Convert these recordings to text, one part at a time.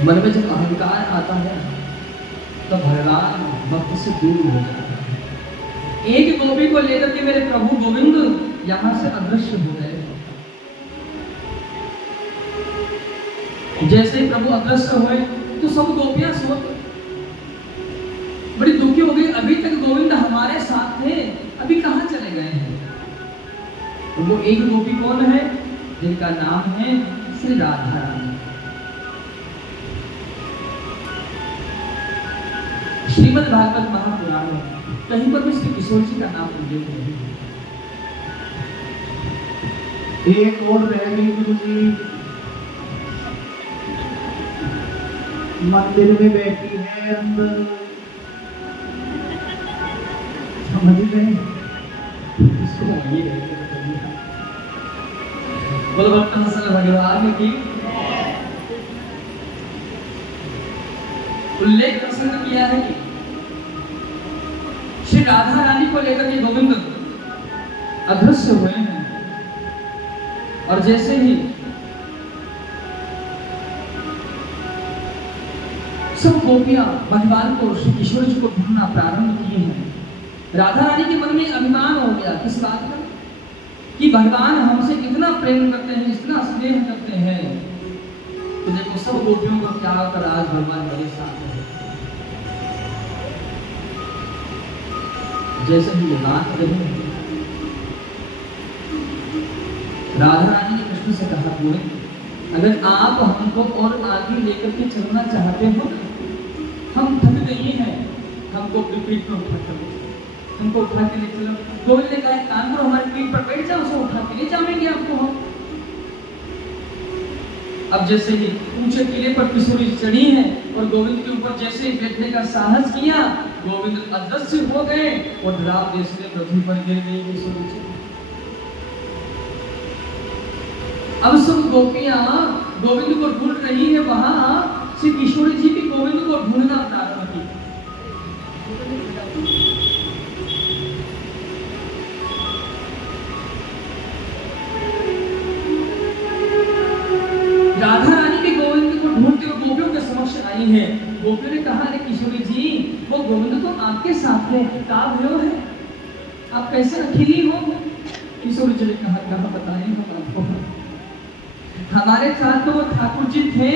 मन में जब अहंकार आता है तो भगवान भक्त से दूर हो जाता है। एक गोपी को लेकर के मेरे प्रभु गोविंद यहां से अदृश्य हो गए। जैसे ही प्रभु अदृश्य हुए तो सब गोपियां सो बड़ी दुखी हो गई। अभी तक गोविंद हमारे साथ थे, अभी कहां चले गए हैं? तो वो एक गोपी कौन है? जिनका नाम है श्री राधा रानी। श्रीमद् भागवत महापुराण में कहीं पर भी श्री किशोर जी का नाम उल्लेख नहीं है। एक और रह गई गुरु जी, मंदिर में बैठी है अंदर, समझ गए? इसको आइए बोलो भक्त वत्सल भगवान की। उल्लेख प्रसंग किया है कि श्री राधा रानी को लेकर के गोविंद अदृश्य हुए हैं और जैसे ही सब गोपियां भगवान को श्री किशोर जी को ढूंढना प्रारंभ किए हैं। राधा रानी के मन में अभिमान हो गया किस बात का कि भगवान हमसे इतना प्रेम करते हैं, इतना स्नेह करते हैं, तो देखो सब गोपियों को त्याग कर आज भगवान मेरे साथ है। जैसे ही ये बात कही, राधा रानी ने कृष्ण से कहा, बोले अगर आप हमको और आगे लेकर के चलना चाहते हो, हम थक गए हैं, हमको पीठ पर उठा कर हमको उठा के ले चलो। गोविंद ने कहा काम करो, हमारे पीठ पर बैठ जाओ, उसे उठा के ले जाएंगे आपको हम। अब जैसे ही ऊंचे किले पर किशोरी चढ़ी है और गोविंद के ऊपर जैसे ही बैठने का साहस किया, गोविंद अदृश्य हो गए और रात देश में पृथ्वी पर गिर गई किशोरी जी। अब सब गोपियां गोविंद को ढूंढ रही है, वहां श्री किशोरी जी भी गोविंद को ढूंढना प्रारंभ की। राधा रानी भी गोविंद को ढूंढते हुए गोपियों के समक्ष आई है। गोपियों ने कहा, अरे किशोरी जी, वो गोविंद तो आपके साथ है, कहाँ भयो है, आप कैसे अकेली हो? किशोरी जी ने कहा, कहा बताएं हम आपको, हमारे साथ तो वो ठाकुर जी थे,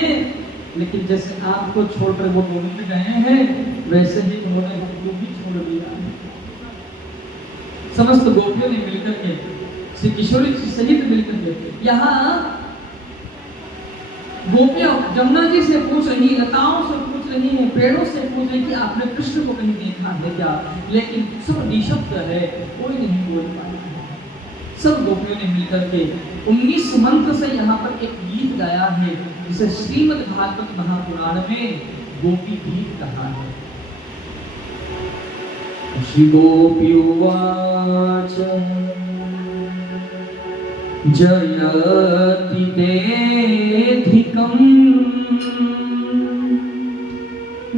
लेकिन जैसे आपको छोड़कर वो गोविंद गए हैं, वैसे ही उन्होंने हमको भी छोड़ दिया। समस्त गोपियों ने मिलकर के श्री किशोरी जी सहित मिलकर के यहाँ गोपियां जमुना जी से पूछ रही, लताओं से पूछ रही है, पेड़ों से पूछ रही कि आपने कृष्ण को कहीं देखा है क्या? लेकिन सब निशब्द है, कोई नहीं बोल पाया। सब गोपियों ने मिलकर के 19 मंत्र से यहाँ पर एक गीत गाया है, जिसे श्रीमद् भागवत महापुराण में गोपी गीत कहा है। श्री गोपी उवाच जयति तेधिकं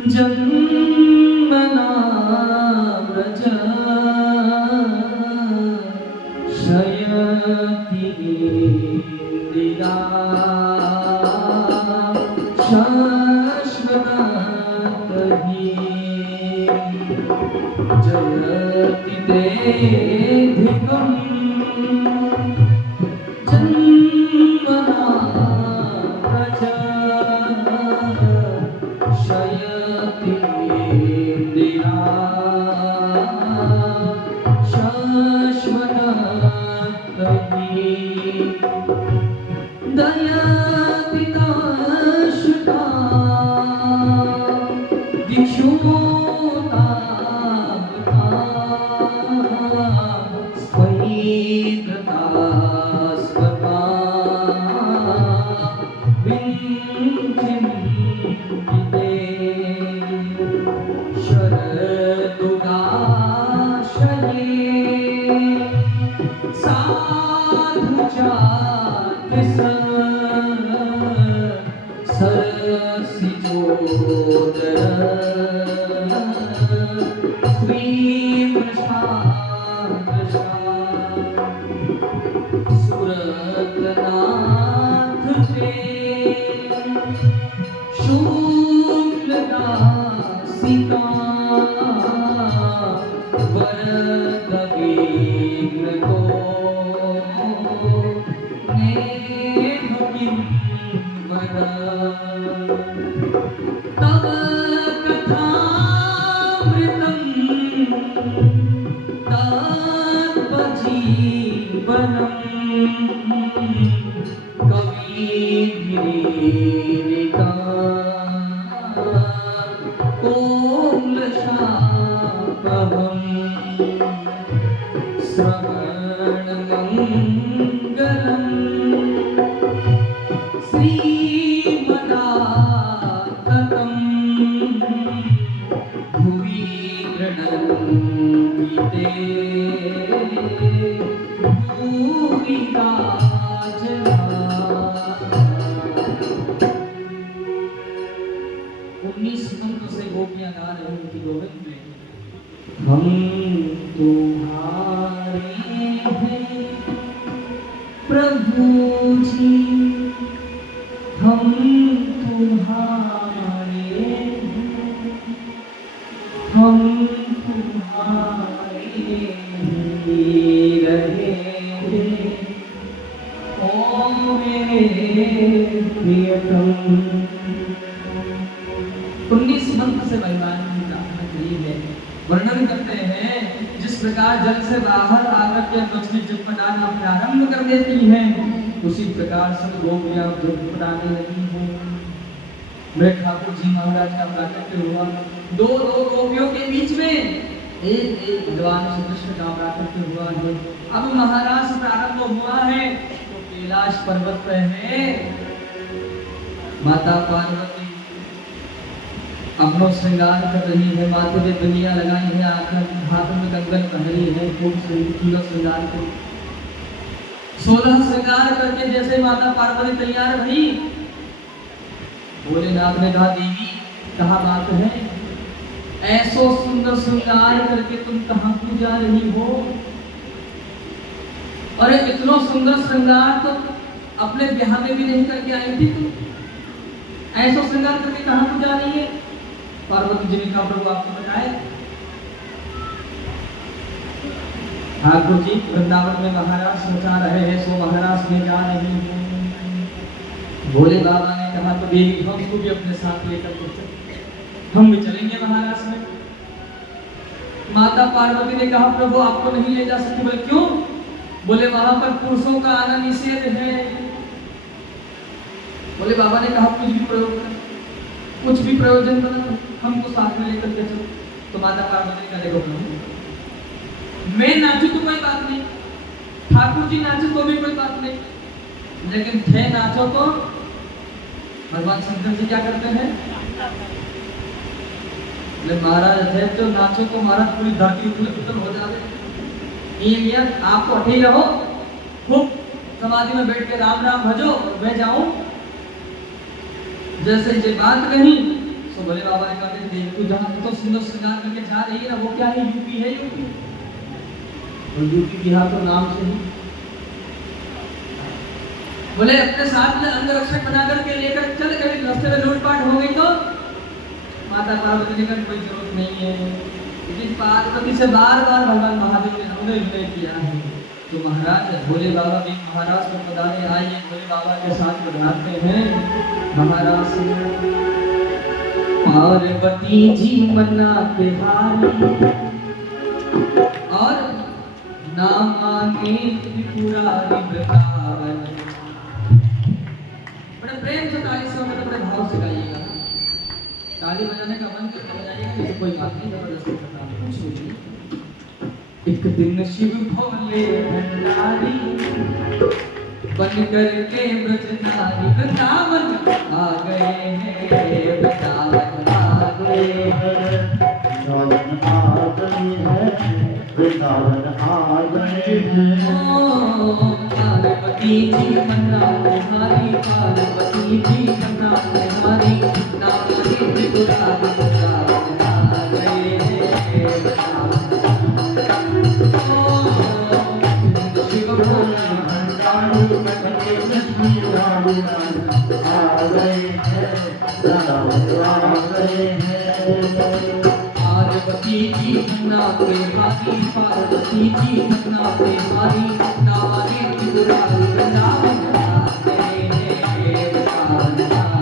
जन्मना व्रज शयति इंदिरा शाश्वती जयति तेधिकं सूरतनाथ पे तव कथामृतं तत्त्वजीवनम् कविगिरिका कोमलशापहम् श्रवणमङ्गलम् श्रीमदाततं भुवि गृह्णन्ति ते भूरिदा जना। 19 अंकों से गोपियां गा रही थी गोविंद में। हम तुम्हारे हैं प्रभु जी, हम तुम्हारे हैं, हम तुम्हारे ही रहेंगे ओ मेरे प्रियतम। 19 मंत्र से भगवान की प्रार्थना करी है। वर्णन करते हैं जिस प्रकार जल से बाहर आकर के मछली जटपटाना प्रारंभ कर देती हैं, उसी प्रकार सब गोपियां जटपटाने लगी हैं। मेरे ठाकुर जी महाराज का प्राकट्य हुआ। दो गोपियों के बीच में एक भगवान श्री कृष्ण का प्राकट्य हुआ है। अब महाराज प्रारंभ हुआ है तो कैलाश पर्वत पर है माता पार्वती अपनो श्रृंगार कर रही है। माथे पे दुनिया लगाई है, हाथ में कंगन पहनी है, खूब सुंदर श्रृंगार कर 16 श्रृंगार करके जैसे माता पार्वती तैयार हुई, भोलेनाथ ने कहा देवी कहा बात है, ऐसो सुंदर श्रृंगार करके तुम कहाँ को जा रही हो? अरे इतना सुंदर श्रृंगार तो अपने ब्याह में भी नहीं करके आई थी तुम, ऐसो श्रृंगार करके कहाँ को जा रही है? पार्वती जी ने कहा प्रभु आपको बताए ठाकुर जी वृंदावन में महाराज मचा रहे हैं, सो महाराज में जा रही हूँ। भोले बाबा ने कहा तो देवी हमको भी अपने साथ लेकर के हम भी चलेंगे महाराज में। माता पार्वती ने कहा प्रभु आपको नहीं ले जा सकते। बोले क्यों? बोले वहां पर पुरुषों का आना निषेध है। बोले बाबा ने कहा कुछ भी प्रयोग कर, कुछ भी प्रयोजन बना हमको साथ में लेकर के चलो। तो माता पार्वती ने कहा देखो प्रभु मैं नाचू तो कोई बात नहीं, ठाकुर जी नाचो तो भी कोई बात नहीं, लेकिन थे नाचो तो भगवान शंकर जी क्या करते हैं? महाराज थे तो नाचो तो महाराज पूरी धरती उथल हो जाए। आप तो अठे रहो, खूब समाधि में बैठ के राम राम भजो, मैं जाऊं। जैसे ये बात कही तो भोले बाबा ने कहा देव तू जहाँ तो सुंदर श्रृंगार करके जा रही है ना, वो क्या है? यूपी है यूपी, और यूपी बिहार तो नाम से ही। बोले अपने साथ में अंगरक्षक बना करके लेकर चल, कभी रास्ते में लूटपाट हो गई तो माता पार्वती ने कहा कोई जरूरत नहीं है। लेकिन पार्वती से बार बार भगवान महादेव ने विनय किया है। तो महाराज भोले बाबा भी महाराज को पधारे आइए, भोले बाबा के साथ पधारते हैं। महाराज पार्वती जी मन्ना के हारी और नामाने त्रिपुरारी वृंदावन। बड़े प्रेम से ताली से बड़े भाव से गाइएगा। ताली बजाने का मन करके बजाइएगा, इससे कोई बात नहीं, जबरदस्ती करना कुछ नहीं। एक दिन शिव भोले भंडारी बन करके ब्रजनारी वृंदावन आ गए हैं, वृंदावन आ गए हैं, वृंदावन आ गए हैं, वृंदावन आ गए हैं। पार्वती जी मन्ना तुम्हारी, पार्वती जी मन्ना तुम्हारी, नामाने त्रिपुरारी वृंदावन आ गए हैं, शिव भोले पार्वती जी मन्ना के हारी, पार्वती जी मन्ना के हारी, नामाने त्रिपुरारी वृंदावन आ गए हैं, वृंदावन आ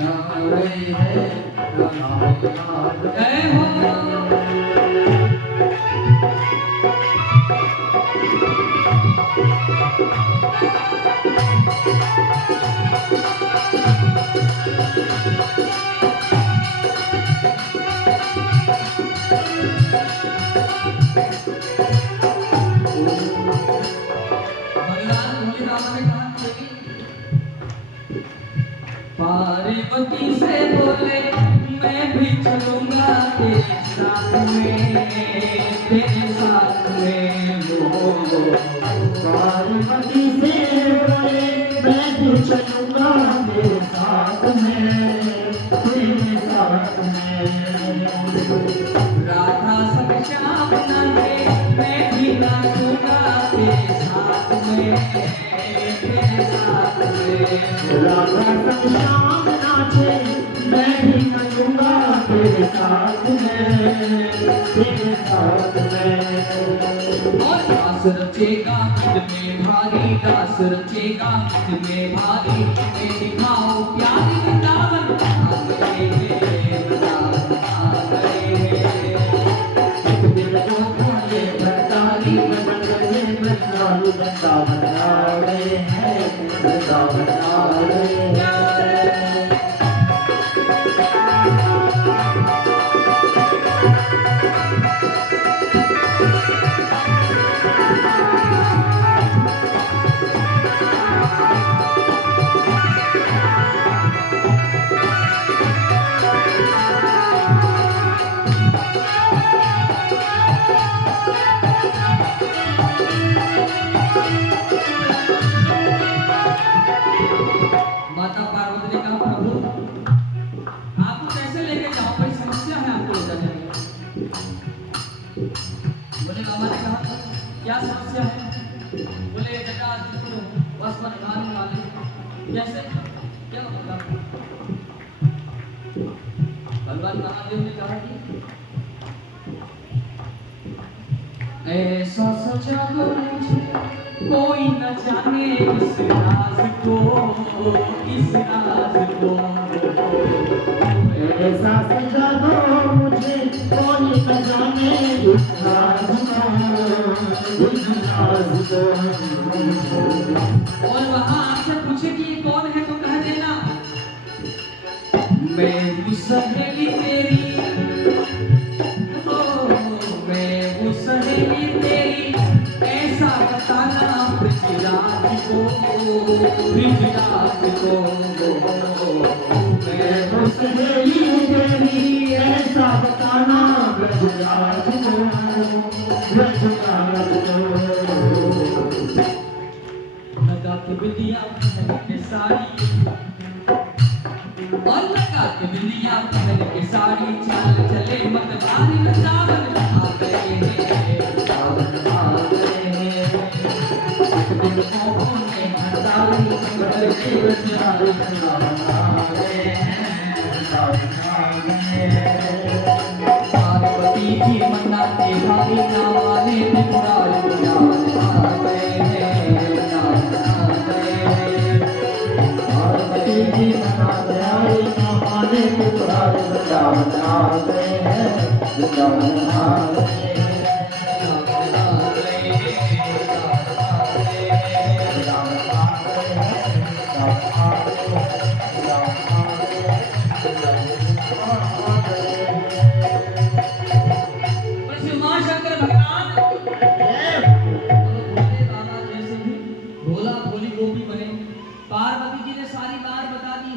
रही है वृंदावन आ जय गए हो। भगवान भोले बाबा ने कहा कि पार्वती से बोले मैं भी चलूंगा तेरे साथ में, तेरे साथ में वो पार्वती से बोले मैं भी चलूंगा तेरे साथ में, तेरे साथ में। राधा सब श्याम नाचे मैं भी नाचूंगा तेरे साथ में, तेरे साथ में। राधा सब श्याम नाचे मैं भी नाचूंगा तेरे साथ में, तेरे साथ में। और दास रचेगा मुझ में भारी, दास रचेगा मुझ में भारी, ये दिखाओ प्यारी वृंदावन आ गए हैं, वृंदावन आ गए हैं। एक दिन को भोले भंडारी बन गए वृंदावन, वृंदावन आ गए हैं, वृंदावन आ गए हैं। माता पार्वती ने कहा प्रभु आपको कैसे लेके जाओ, कोई समस्या है आपको ले जाने में। बोले बाबा ने कहा क्या समस्या है। बोले जटा जितु वस्त्र खाने वाले कैसे क्या मतलब। भगवान महादेव ने कहा कि ऐसा सजा दो मुझे कोई न जाने इस राज को, इस राज को। ऐसा सजा दो मुझे कोई न जाने इस राज को, इस राज को। और वहां आपसे पूछे कि ये कौन है तो कह देना मैं हूँ सहेली तेरी, मैं हूँ सहेली तेरी, ऐसा बताना पृथ्वीराज को, पृथ्वीराज को। मैं हूँ सहेली तेरी, ऐसा बताना ब्रजराज को, ब्रजराज को। लगा के बिंदिया पहन के साड़ी, और लगा के बिंदिया पहन के साड़ी, चाल चले मतवारी वृंदावन आ गए हैं, वृंदावन आ गए हैं। एक दिन को भोले भंडारी बन के वृंदावन आ गए हैं, वृंदावन आ गए हैं। पार्वती जी मनाते भारी नावाने त्रिपुरारी वृंदावन आ गए हैं, वृंदावन आ गए हैं। पार्वती जी मनाते आई नामाने पुरारे वृंदावन आ गए हैं, वृंदावन आ गए हैं। पार्वती जी ने सारी बात बता दी।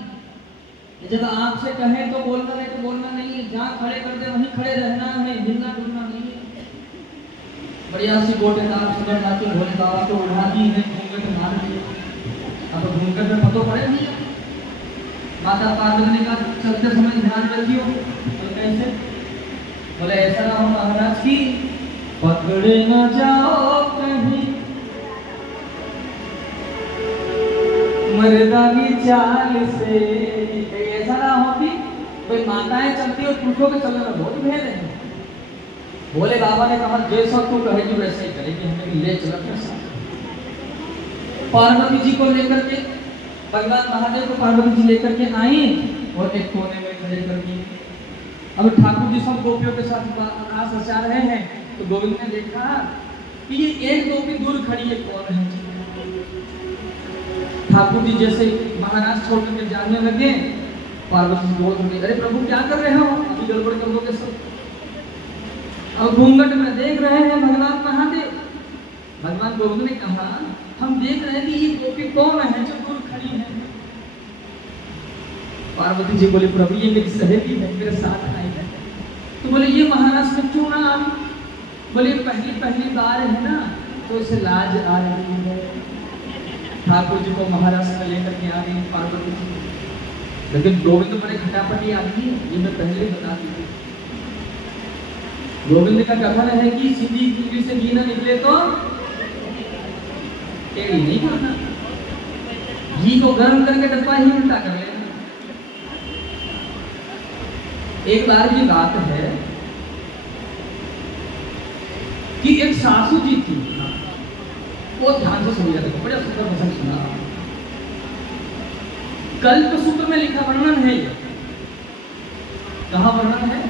जब आपसे कहे तो बोलना है, तो बोलना नहीं है, जहाँ खड़े कर दे वहीं खड़े रहना है, हिलना डुलना नहीं है। बढ़िया सी गोटेदार सुबह लाके भोले बाबा को उड़ा दी है, घूंघट मार दिए। अब घूंघट में पतो पड़े नहीं। माता पार्वती ने कहा चलते समय ध्यान रखियो। तो कैसे? बोले ऐसा ना हो महाराज की पकड़े न जाओ कहीं मर्दानी चाल से। ऐसा ना हो कि कोई माताएं चलती और पुरुषों के चलने में बहुत भेद है। भोले बाबा ने कहा जैसा तू कहेगी वैसे ही करेगी, हमें ले चल अपने साथ। पार्वती जी को लेकर के भगवान महादेव को पार्वती जी लेकर के आई और एक कोने में खड़े कर दिए। अब ठाकुर जी सब गोपियों के साथ रास रचा रहे हैं, तो गोविंद ने देखा कि ये एक गोपी दूर खड़ी है, कौन है? ठाकुर जी जैसे महाराज छोड़ करके जाने लगे, पार्वती जी बोल रही, अरे प्रभु क्या कर रहे हो, अभी गड़बड़ कर दोगे सब। अब घूंघट में देख रहे हैं भगवान महादेव। भगवान गोविंद ने कहा, हम देख रहे हैं कि ये गोपी कौन है जो दूर खड़ी है। पार्वती जी बोले, प्रभु ये मेरी सहेली है, मेरे साथ आई है। तो बोले, ये महाराज में क्यों ना आई? बोले, पहली बार है ना, तो इसे लाज आ रही है। ठाकुर जी को महाराज में लेकर के आ गई पार्वती जी, लेकिन गोविंद बड़े खटापटी आदमी है, ये मैं पहले ही बता दी। गोविंद का कथन है कि सीधी चुंगी से घी न निकले तो टेढ़ी नहीं करना, घी को गर्म करके डब्बा ही उल्टा कर लेना। एक बार की बात है कि एक सासू जी थी, वो ध्यान से सुनिए, देखो बड़ा सुंदर वचन सुना। कल्पसूत्र में लिखा वर्णन है, ये कहाँ वर्णन है?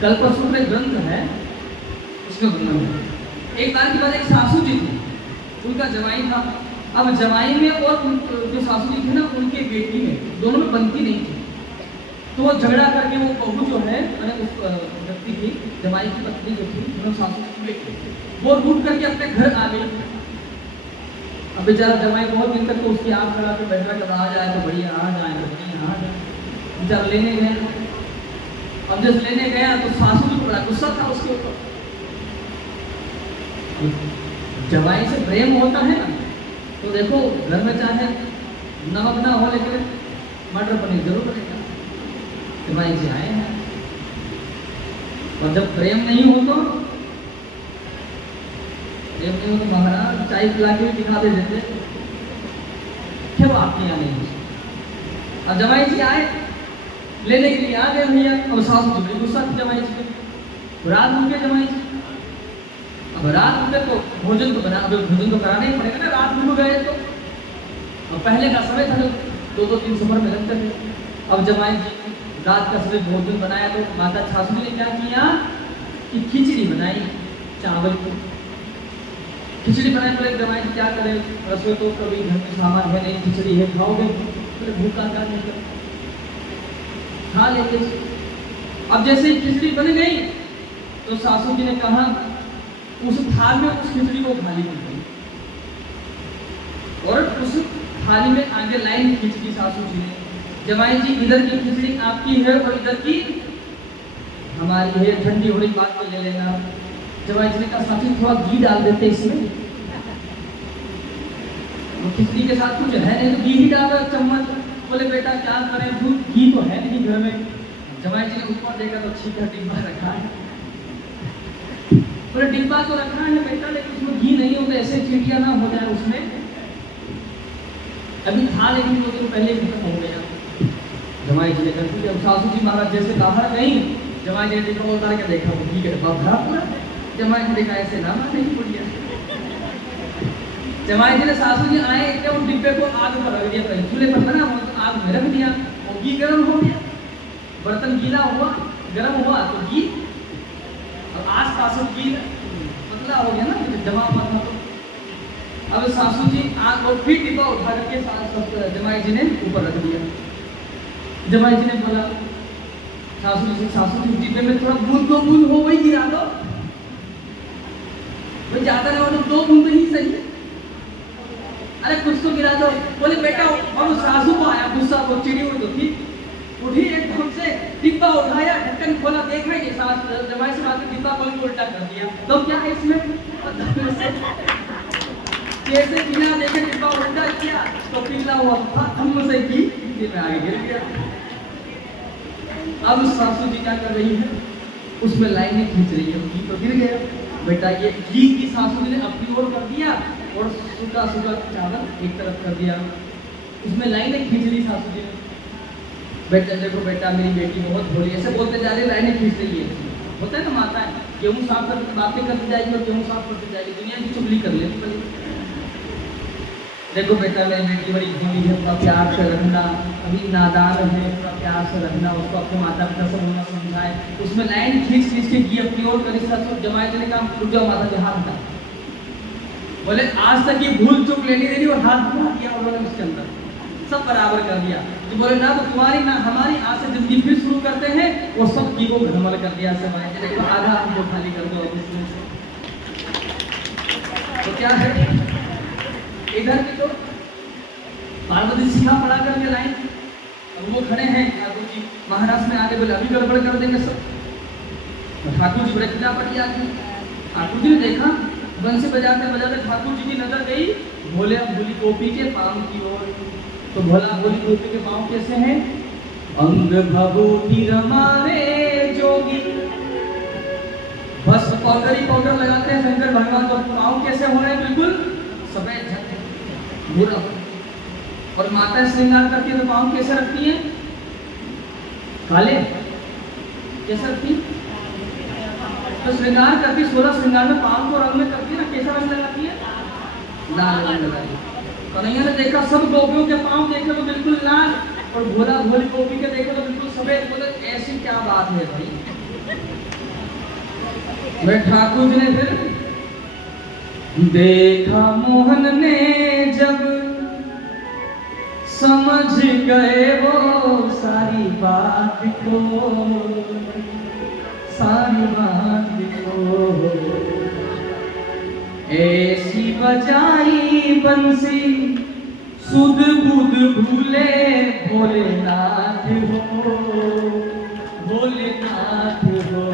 कल्पसूत्र एक ग्रंथ है, उसमें वर्णन है। एक बार की बात, एक सासू जी थी, उनका जवाई था। अब जवाई में और जो सासू जी थी ना, उनके बेटी में, दोनों में बनती नहीं थी। तो वो झगड़ा करके वो बहू जो है, उस व्यक्ति की जवाई की पत्नी जो थी, दोनों सासू की बेटी, वो रूठ करके अपने घर आ गई। अब बेचारा जवाई बहुत दिन तक तो उसकी आँख लगा के बैठ रहा, आ जाए तो बढ़िया, आ जाए तो बढ़िया, आ जाए। बेचारा लेने गए, अब जब लेने गया तो सासू जी को बड़ा गुस्सा था उसके ऊपर। जवाई से प्रेम होता है ना, तो देखो घर में चाहे नमक ना हो, लेकिन मटर पनीर जरूर बनेगा। जवाई जी आए हैं, और जब प्रेम नहीं हो तो महाराज चाय पिला के भी दिखा दे देते, क्यों आपके यहाँ नहीं? अब जवाई जी आए, लेने के लिए आ गए भैया, और सासू जी बड़ी गुस्सा थी जवाई जी पे। रात उनके जवाई जी, अब रात उनके तो भोजन तो कराना ही पड़ेगा ना, रात में गए तो। अब पहले का समय था, 2-3 सफर में लगते थे। अब जवाई जी रात का समय भोजन बनाया, तो माता सासू ने क्या किया कि खिचड़ी बनाई, चावल की खिचड़ी बनाई। तो जवाई जी क्या करें, रसोई तो कभी घर में सामान है नहीं, खिचड़ी है, खाओगे? तो भूखा क्या नहीं कर, खा लेते। अब जैसे ही खिचड़ी बन गई, तो सासू जी ने कहा, उस थाल में उस खिचड़ी को खाली कर दी, और उस थाली में आगे लाइन खींच दी सासू जी ने। जवाई जी, इधर की खिचड़ी आपकी है और इधर की हमारी है, ठंडी होने के बाद तो ले लेना। जवाई जी ने कहा, सासू जी थोड़ा घी डाल देते इसमें। खिचड़ी के साथ कुछ है नहीं, तो घी ही डालो एक चम्मच। बोले, बेटा क्या करें, दूध घी तो है नहीं घर में। जवाई जी ने ऊपर देखा तो छीका डिब्बा रखा है। बोले, डिब्बा तो रखा है बेटा, लेकिन उसमें घी नहीं होता, ऐसे चीटियां ना हो जाए उसमें। अभी था लेकिन 2 दिन पहले खत्म हो गया। जवाई जी ने कर दिया। सासू जी महाराज जैसे बाहर गई, जवाई जी ने देखा, उतार के देखा, वो घी का डिब्बा भरा पूरा। जवाई जी देखा, ऐसे ना नहीं बढ़िया। जवाई जी ने, सासू जी आए, एकदम उस डिब्बे को आग पर रख दिया, पहले चूल्हे पर बना, वो आग में रख दिया, वो घी गर्म हो गया, बर्तन गीला हुआ, गर्म हुआ तो घी, अब आस पास घी पतला हो गया ना, जमा हुआ था। तो अब सासू जी आग और फिर डिब्बा उठा करके जवाई जी ने ऊपर रख दिया। जवाई जी ने बोला सासू जी से, सासू जी डिब्बे में थोड़ा बूंद 2 बूंद हो वही गिरा दो, तो ज्यादा ना हो तो 2 बूंद ही सही, अरे कुछ तो गिरा दो। बोले, बेटा, और सासू को आया गुस्सा, वो चिड़ी हुई तो थी, उठी एकदम से, डिब्बा उठाया, ढक्कन खोला, देखा ही जवाई से बात, डिब्बा खोल के उल्टा कर दिया। तो क्या है इसमें, कैसे बिना देखे डिब्बा उल्टा किया, तो पिघला हुआ थम से घी में आगे गिर गया। अब सासू जी क्या कर रही है, उसमें लाइनें खींच रही है, घी तो गिर गया। बेटा, ये घी की सासू जी ने अपनी ओर कर दिया, और सूखा चावल एक तरफ कर दिया, उसमें लाइनें खींच ली सासू जी ने। बेटा देखो, बेटा मेरी बेटी बहुत भोली, ऐसे बोलते जा रहे, लाइनें खींच रही है। होता है ना, माता है, गेहूँ साफ करके बातें करती जाएगी और गेहूँ साफ करती जाएगी, दुनिया की चुगली कर लेती। देखो बेटा, मेरी बेटी बड़ी भोली है, थोड़ा प्यार से रखना, अभी नादान है, थोड़ा प्यार से रखना, उसको अपने माता पिता से बोलना समझाए, उसमें लाइन खींच खींच के की अपनी ओर कर सब जमाए देने का, रुक जाओ माता के हाथ हटा। बोले आज तक ये भूल चूक लेनी देनी और हाथ बढ़ा दिया उन्होंने उसके अंदर, सब बराबर कर दिया। तो बोले ना तो तुम्हारी ना हमारी, आज से जिंदगी फिर शुरू करते हैं, वो सब की को घमल कर दिया समाज ने, तो आधा हमको खाली कर दो अब इसमें से। तो क्या है इधर भी तो पार्वती सीधा पड़ा करके लाइन, अब वो खड़े हैं ठाकुर जी महाराज में आगे, बोले अभी गड़बड़ कर देंगे सब। तो ठाकुर जी बड़े पड़ी आके, ठाकुर जी ने देखा बंसी बजाते बजाते ठाकुर जी की नजर गई भोले भोली गोपी के पांव की ओर। तो भोला भोली गोपी के पांव कैसे हैं? अंग भभूति रमावे जोगी, बस पाउडर लगाते हैं शंकर भगवान, तो पांव कैसे हो रहे हैं? बिल्कुल सफेद झंडे भूरा। और माता श्रृंगार करती है तो पांव कैसे रखती है? काले। कैसे रखती? तो श्रृंगार करती, 16 श्रृंगार में पांव को रंग में करती है ना, कैसा रंग लगाती है? लाल रंग लगाती है। कन्हैया ने देखा सब गोपियों के पांव देखे तो बिल्कुल लाल, और भोला भोली गोपी के देखे तो बिल्कुल सफेद। बोले ऐसी क्या बात है भाई? मैं ठाकुर जी ने फिर देखा मोहन ने जब, समझ गए वो सारी बात को, सारी बात को। ऐसी बजाई बंसी सुध बुध भूले भोलेनाथ हो, भोलेनाथ हो।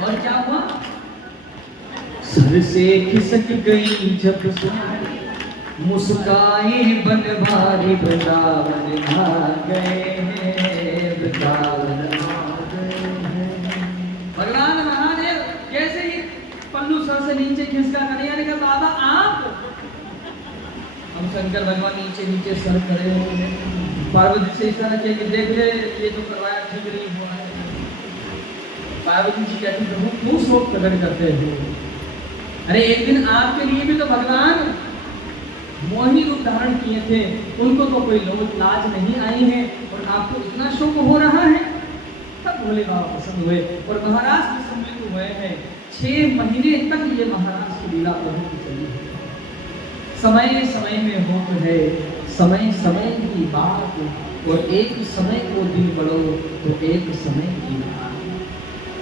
और क्या हुआ? सर से खिसक गई जब मुस्काए बनवारी, वृंदावन आ गए हैं, वृंदावन आ गए हैं। भगवान महादेव कैसे ही पल्लू सर से नीचे खिसका, कन्हैया ने कहा बाबा आप। हम शंकर भगवान नीचे नीचे सर करे हुए, पार्वती से इशारा किया कि देख ले ये तो करवाया ठीक नहीं हुआ है। पार्वती जी कहती प्रभु क्यों शोक प्रकट करते हो? अरे एक दिन आपके लिए भी तो भगवान मोहिनी रूप धारण किए थे, उनको तो कोई लाज नहीं आई है, और आपको इतना शोक हो रहा है। तब भोले बाबा पसंद हुए और महाराज भी सम्मिलित हुए हैं। 6 महीने तक ये महाराज की लीला प्रभु की चली है। समय समय में होत है, समय समय की बात, और एक समय को दिन बढ़ो तो एक समय की बात।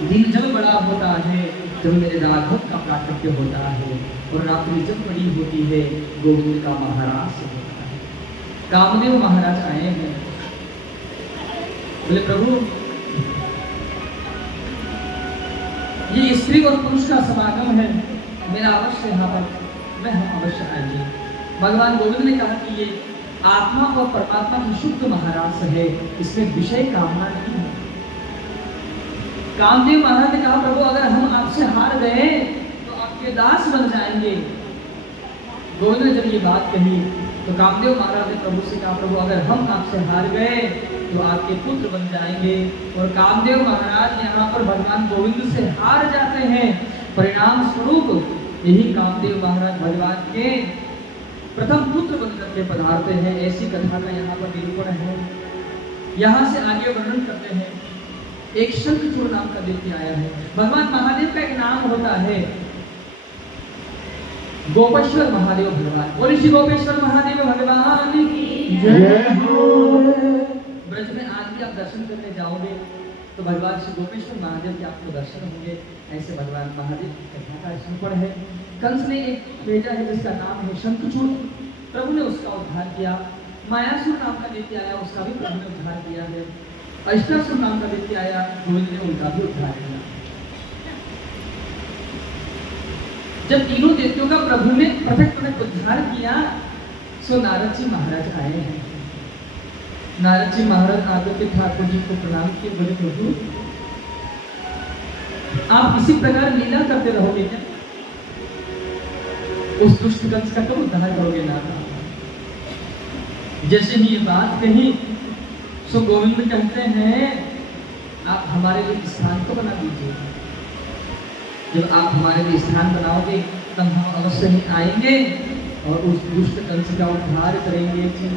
दिन जब बड़ा होता है जब मेरे राघव का प्राकट्य होता है, और रात्रि जब बड़ी होती है गोविंद का महाराज होता है। कामदेव महाराज आए हैं, बोले प्रभु ये स्त्री और पुरुष का समागम है, मेरा अवश्य यहाँ पर मैं हम अवश्य आएंगे। भगवान गोविंद ने कहा कि ये आत्मा और परमात्मा की शुद्ध महाराज है, इसमें विषय कामना नहीं है। कामदेव महाराज ने कहा प्रभु अगर हम आपसे हार गए तो आपके दास बन जाएंगे। गोविंद ने जब ये बात कही तो कामदेव महाराज ने प्रभु से कहा प्रभु अगर हम आपसे हार गए तो आपके पुत्र बन जाएंगे। और कामदेव महाराज यहाँ पर भगवान गोविंद से हार जाते हैं। परिणाम स्वरूप यही कामदेव महाराज भगवान के प्रथम पुत्र बनकर के पधारते हैं। ऐसी कथा का यहाँ पर निरूपण है। यहाँ से आगे वर्णन करते हैं। एक शंखचूड़ नाम का व्यक्ति आया है। भगवान महादेव का एक नाम होता है गोपेश्वर महादेव भगवान। बोलिए श्री गोपेश्वर महादेव भगवान की जय हो। ब्रज में आज भी आप दर्शन करने जाओगे तो भगवान श्री गोपेश्वर महादेव के आपको दर्शन होंगे। ऐसे भगवान महादेव की कथा का निरूपण है। कंस ने एक भेजा है जिसका नाम है शंखचूड़। प्रभु ने उसका उद्धार किया। मायासुर नाम का व्यक्ति आया, उसका भी प्रभु ने उद्धार किया है। अष्टासुर नाम का व्यक्ति आया, गोविंद ने उनका भी उद्धार किया। जब तीनों दैत्यों का प्रभु ने पृथक पृथक उद्धार किया सो नारद जी महाराज आए हैं। नारद जी महाराज आकर के ठाकुर जी को प्रणाम किए। बोले प्रभु आप इसी प्रकार लीला करते रहोगे क्या? उस दुष्ट कंस का कब उद्धार करोगे ना? जैसे ही ये बात कही सो गोविंद कहते हैं आप हमारे लिए स्थान को बना दीजिए। जब आप हमारे लिए स्थान बनाओगे तब हम अवश्य ही आएंगे और उस दुष्ट कंस का उद्धार करेंगे जी।